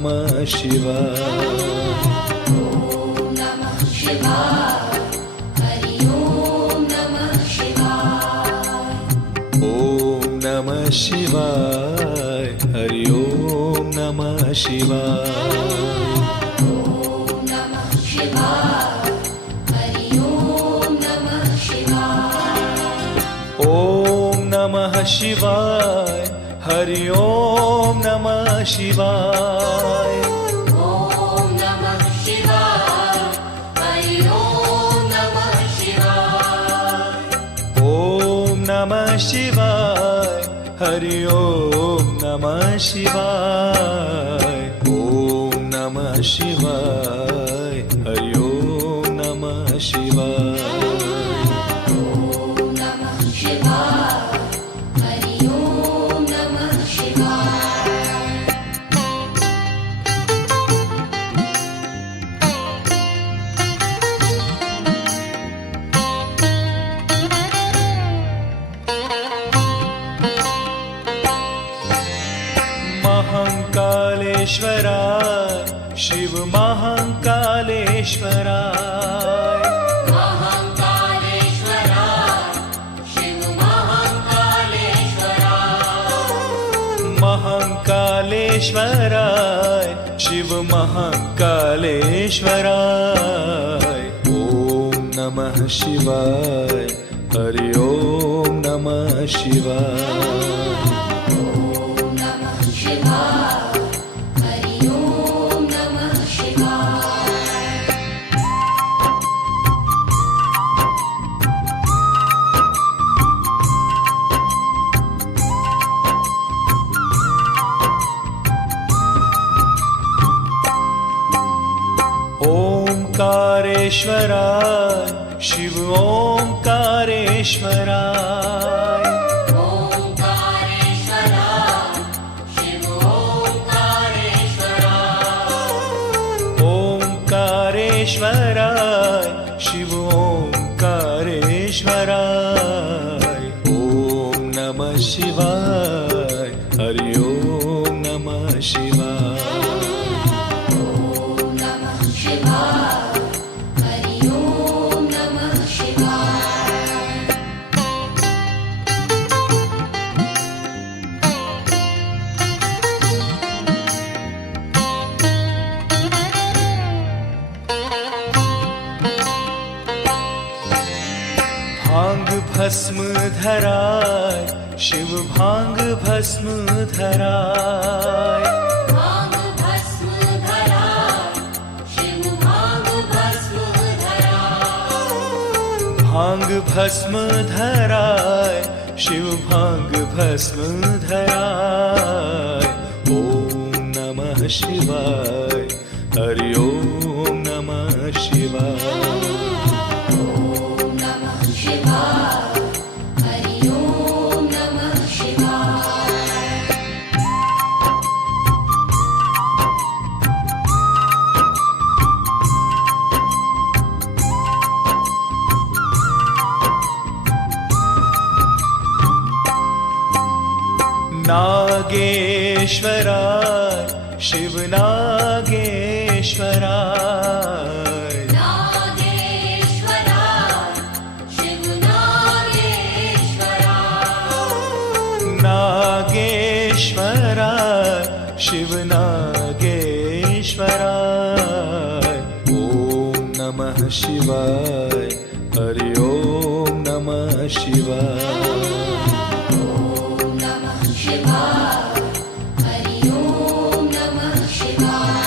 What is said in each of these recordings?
नमः शिवाय। ॐ नमः शिवाय। हरि ॐ नमः शिवाय। ॐ नमः शिवाय। हरि ॐ नमः शिवाय। ॐ नमः शिवाय। हरि ॐ नमः शिवाय। ॐ नमः शिवाय। हरि ॐ नमः शिवाय। ॐ नमः शिवाय। हरि ॐ नमः शिवाय। ॐ नमः शिवाय। हरि ॐ नमः शिवाय। ॐ नमः शिवाय। हरि ॐ नमः शिवाय। ॐ नमः शिवाय। हरि ॐ नमः शिवाय। महाकालेश्वराय शिव महाकालेश्वराय। महाकालेश्वराय शिव महाकालेश्वराय। महाकालेश्वराय शिव महाकालेश्वराय। ॐ नमः शिवाय। हरि ॐ नमः शिवाय। ॐ नमः शिवाय। हरि ॐ नमः शिवाय। ओंकारेश्वराय शिव ओंकारेश्वराय। ओंकारेश्वराय शिव ओंकारेश्वराय। ओंकारेश्वराय शिव ओंकारेश्वराय। ॐ नमः शिवाय। हरि ॐ नमः शिवाय। ॐ नमः शिवाय। हरि ॐ नमः शिवाय। भांग भस्म धराय शिव भांग भस्म धराय। भांग भस्म धराय शिव भांग भस्म धराय। भांग भस्म धराय शिव भांग भस्म धराय। ॐ नमः शिवाय। हरि ॐ नमः शिवाय। ॐ नमः शिवाय। हरि ॐ नमः शिवाय। नागेश्वराय शिव नागेश्वराय। नागेश्वराय शिव नागेश्वराय। नागेश्वराय शिव नागेश्वराय। ॐ नमः शिवाय। हरि ॐ नमः शिवाय। ॐ नमः शिवाय। हरि ॐ नमः शिवाय।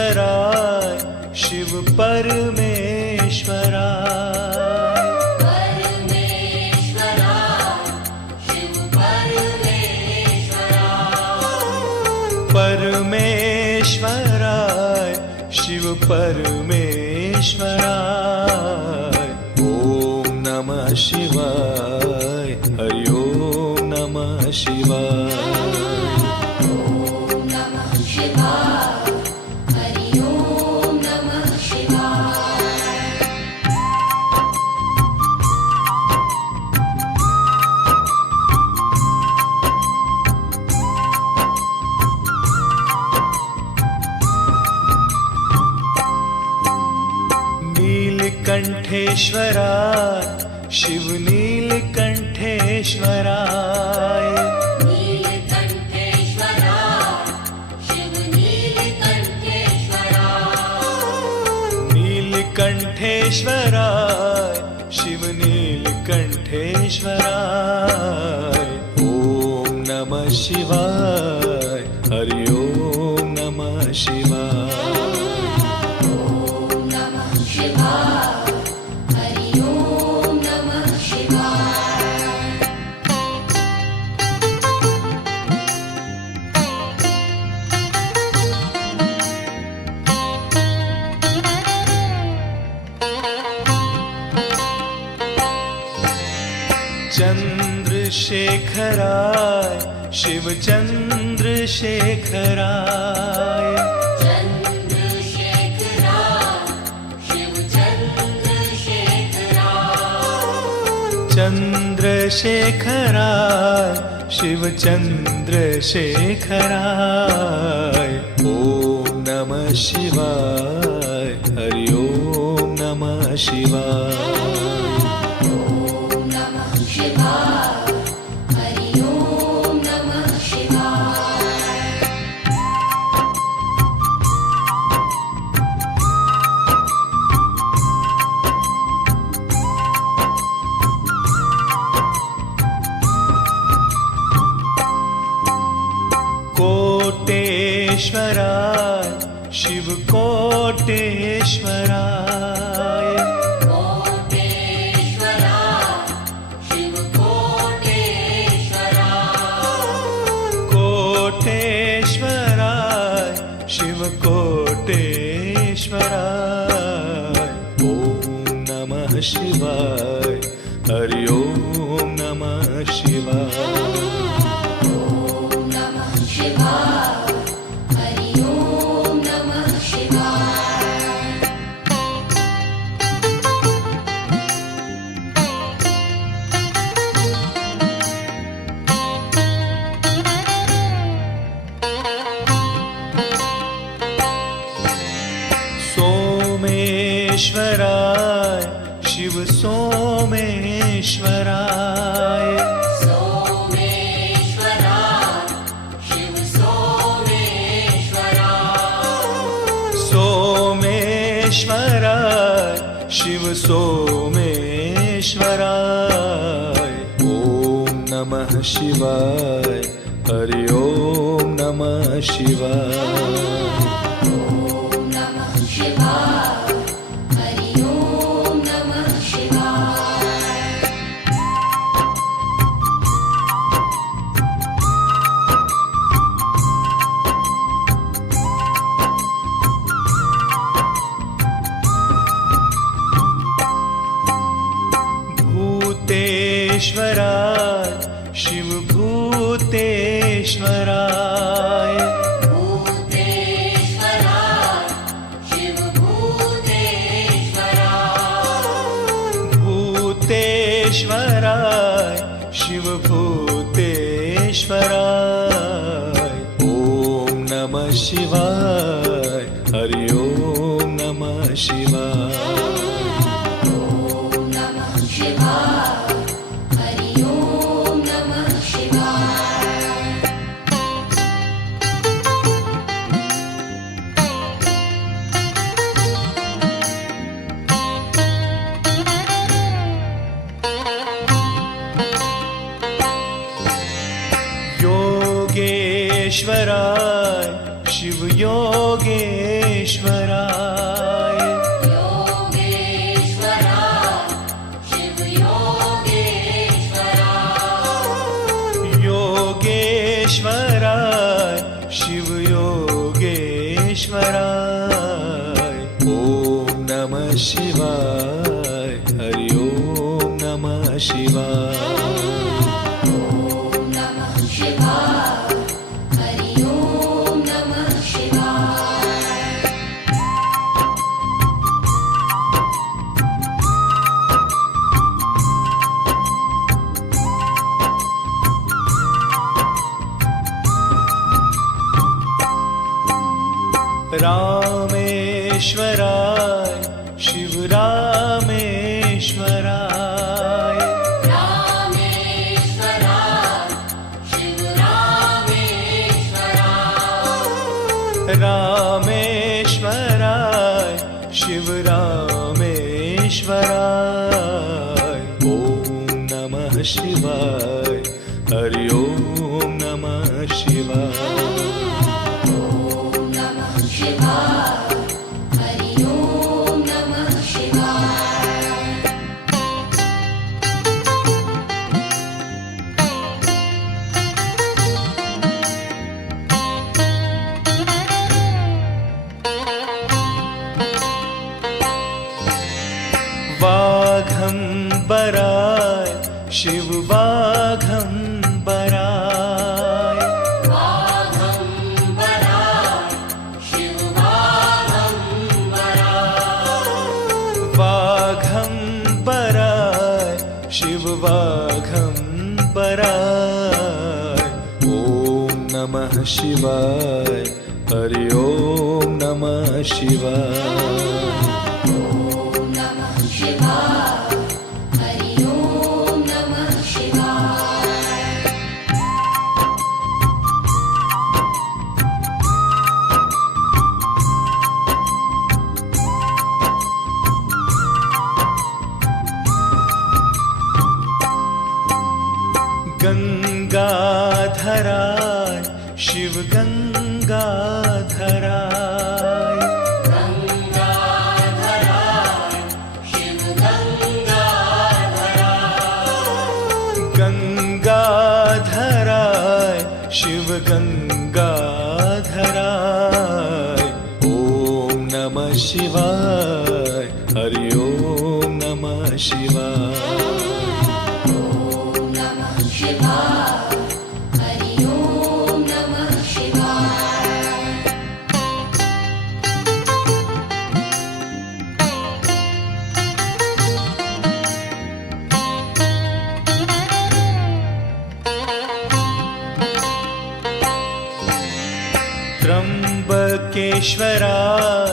परमेश्वराय शिव परमेश्वराय। परमेश्वराय शिव परमेश्वराय। परमेश्वराय शिव परमेश्वराय। ॐ नमः शिवाय। हरि ॐ नमः शिवाय। ॐ नमः नीलकंठेश्वराय शिव नीलकंठेश्वराय नीलकंठेश्वराय शिव नीलकंठेश्वराय नीलकंठेश्वराय शिव नीलकंठेश्वराय ओम नमः शिवाय हरि ओम नमः शिवाय ॐ नमः शिवाय हरि ॐ नमः शिवाय चंद्रशेखराय शिव चंद्रशेखराय चन्द्रशेखराय शिव चन्द्रशेखराय चंद्रशेखराय शिव चंद्रशेखराय ओम नमः शिवाय हरि ओम नमः शिवाय ॐ नमः शिवाय हरि ॐ नमः शिवाय कोटेश्वराय शिव कोटेश्वराय कोटेश्वराय शिव कोटेश्वराय कोटेश्वराय शिव कोटेश्वराय ओम नमः शिवाय हरि ओम नमः शिवाय ॐ नमः शिवाय हरि ॐ नमः शिवाय सोमेश्वराय शिव सोमेश्वराय सोमेश्वराय शिव सोमेश्वराय सोमेश्वराय शिव सोमेश्वराय ओम नमः शिवाय हरि ओम नमः शिवाय ॐ नमः शिवाय हरि ॐ नमः शिवाय भूतेश्वराय शिव भूतेश्वराय भूतेश्वराय शिव भूतेश्वराय भूतेश्वराय शिव भूतेश्वराय ओम नमः शिवाय हरि ओम नमः शिवाय ॐ नमः शिवाय हरि ॐ नमः शिवाय योगेश्वराय शिव योगेश्वराय योगेश्वराय शिव योगेश्वराय योगेश्वराय शिव योगेश्वराय ओम नमः शिवाय हरि ओम नमः शिवाय ॐ नमः शिवाय हरि ॐ नमः शिवाय रामेश्वराय शिव रामेश्वराय रामेश्वराय शिव रामेश्वराय रामेश्वराय शिव रामेश्वराय ॐ नमः शिवाय हरि ॐ नमः शिवाय ॐ नमः शिवाय हरि ॐ नमः शिवाय वाघम्बराय शिव वाघम्बराय वाघम्बराय शिव वाघम्बराय वाघम्बराय शिव वाघम्बराय ॐ नमः शिवाय हरि ॐ नमः शिवाय ॐ नमः शिवाय हरि ॐ नमः शिवाय गंगाधराय शिव गंगाधराय गंगाधराय शिव गंगाधराय गंगाधराय शिव गंगाधराय ॐ नमः शिवाय हरि ॐ नमः शिवाय ॐ नमः शिवाय हरि ॐ नमः शिवाय त्र्यंबकेश्वराय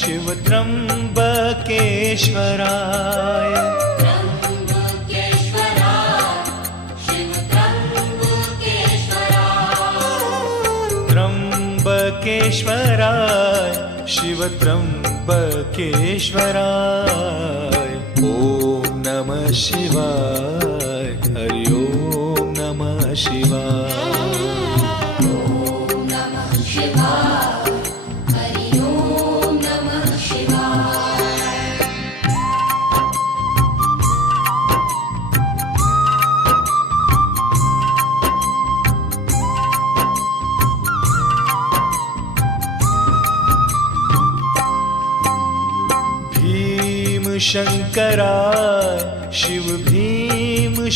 शिव त्र्यंबकेश्वराय त्र्यंबकेश्वराय शिव त्र्यंबकेश्वराय त्र्यंबकेश्वराय शिव त्र्यंबकेश्वराय ॐ नमः शिवाय हरि ॐ नमः शिवाय ॐ नमः शिवाय हरि ॐ नमः शिवाय भीमशंकराय शिव भीमशंकराय